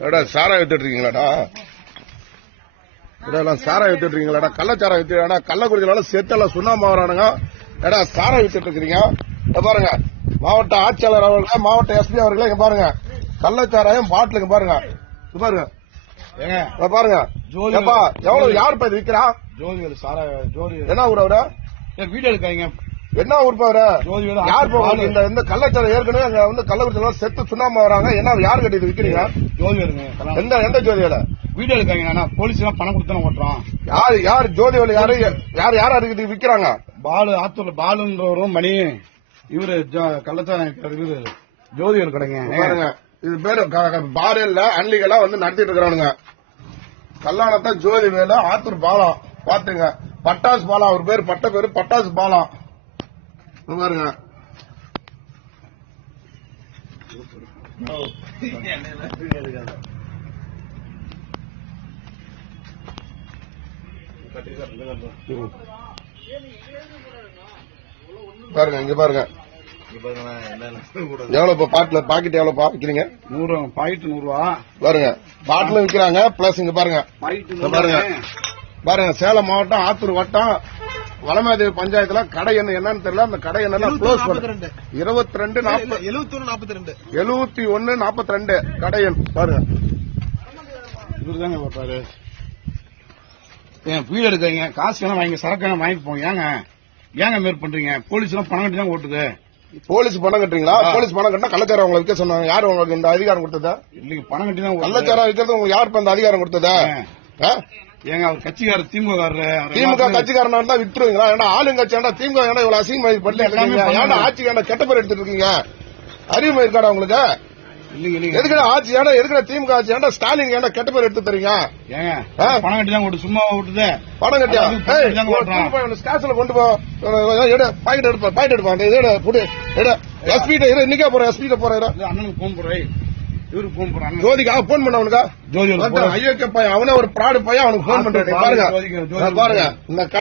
ஏடா சாரா வித்துட்டு இருக்கீங்களாடா ஏடா எல்லாம் சாரா வித்துட்டு இருக்கீங்களாடா கள்ளச்சாரா வித்துடா கள்ளக்குடினால செத்தெல்லாம் சுண்ணாம்பு வரானுங்க ஏடா சாரா வித்துட்டு இருக்கிறீங்க பாருங்க மாவட்ட ஆட்சியாளர் அவர்கள் மாவட்ட எஸ்பி அவர்களே பாருங்க. கள்ளச்சாராயம் பாட்டில் இங்க பாருங்க. பாருங்க. பாருங்க எவ்வளவு யார் இது விக்கிறா? ஜோதி சார ஜோதி என்ன ஊர் அவரு? வீடியோ எடுக்காதீங்க. என்ன ஊர் ஜோதி வீடு யார். உங்களுக்கு இந்த இந்த கள்ளச்சாரம் ஏற்கனவே அங்க வந்து கள்ளக்குடிச்சாரம் செத்து சுண்ணாம்பு வராங்க. என்ன யார் கட்டி இது விக்கிறீங்க ஜோதி. எந்த எந்த ஜோதியில வீடியோ எடுக்காதீங்க நான் போலீஸ் எல்லாம் பணம் கொடுத்து தானே ஓட்டுறோம். யார் யார் ஜோதியில யாரு யார் யார் அதுக்கு இது விக்கிறாங்க? பாலு ஆத்தூர்ல பாலுன்றவரும் மணி. இவரு விக்கிறாரு, இவரு. ஜோதிகள் கடைங்க. பாருங்க. இது பேரு பார் இல்ல அன்லிகளா வந்து நடத்திட்டு இருக்கிறானுங்க. கல்லாணத்தான் ஜோதி வேலு ஆத்தூர் பாலம் பாத்துங்க. பட்டாசு பாலம் அவர் பேர் பட்ட பேரு பட்டாசு பாலம் பாருங்க. பாருங்க இங்க பாருங்க. எவ்வளவு இப்ப பாட்டில பாக்கெட் எவ்வளவு விக்கிறீங்க? நூறு பாக்கெட் நூறு ரூபா பாருங்க. பாட்டிலும் விக்கிறாங்க பிளஸ் இங்க பாருங்க. பாருங்க. பாருங்க சேலம் மாவட்டம் ஆத்தூர் வட்டம் வளமாதேவி பஞ்சாயத்துல கடை என்ன என்னன்னு தெரியல அந்த கடை என்ன க்ளோஸ் பண்ணு. இருபத்தி ரெண்டு நாற்பது எழுபத்தொன்னு நாற்பத்தி ரெண்டு எழுபத்தி ஒன்னு நாற்பத்தி ரெண்டு கடை எண். பாருங்க. இவரு தாங்க பார்ப்பாரு ஏன் வீடியோ எடுக்காதீங்க. காசு வேணா வாங்கி சரக்கு வேணா வாங்கிட்டு போங்க. ஏங்க? ஏங்க மேற் பண்றீங்க? போலீஸ் எல்லாம் பணம் கட்டி தான் ஓட்டுது. போலீஸ் பணம் கட்டுறீங்களா. போலீஸ் பணம் கட்டினா கள்ளச்சாரம் உங்களுக்கு விற்க சொன்னாங்க. யார் உங்களுக்கு இந்த அதிகாரம் கொடுத்ததா? இல்லைங்க பணம் கட்டி தான் கள்ளச்சாரம் விற்கிறது உங்களுக்கு யார் இப்ப இந்த அதிகாரம் கொடுத்ததா? ஏங்க அவர் கட்சிக்காரர் திமுக திமுக கட்சிக்காரனா இருந்தா விட்டுருவீங்களா? ஏன்னா ஆளுங்கட்சி ஏன்டா திமுக ஏன்டா இவ்வளவு அசிங்கமா பண்ணி எல்லாமே ஏன்டா பண்ணுங்க. ஆட்சி ஏன்டா கெட்ட பேர் எடுத்துட்டு இருக்கீங்க? அறிவு இருக்காடா உங்களுக்கு? எதுக்குடா ஆட்சி ஏன்டா எதுக்குடா திமுக ஆட்சி ஏன்டா ஸ்டாலின் ஏன்டா கெட்ட பேர் எடுத்து தரீங்க? ஏங்க? பணம் கட்டி தான் ஓட்டு சும்மா ஓட்டுது. பணம் கட்டியா. ஸ்டாஷ்ல கொண்டு போ. பாக்கெட் எடுப்பா பாக்கெட் எடுப்பா. அந்த இதை புடி எஸ்பி இன்னைக்கே போறேன் எஸ்பி போறேன் அண்ணனுக்கு போன் போடுறேன் இவருக்கு போன் அண்ணன் ஜோதிக்காக போன் பண்ண அவனுக்கா? ஜோதியோட ஐயோக்கிய பையன் அவனே ஒரு ப்ராடு பையன் அவனுக்கு போன் பண்றேன். பாருங்க, ஜோதிக்கு, ஜோதிக்கு. பாருங்க. இந்த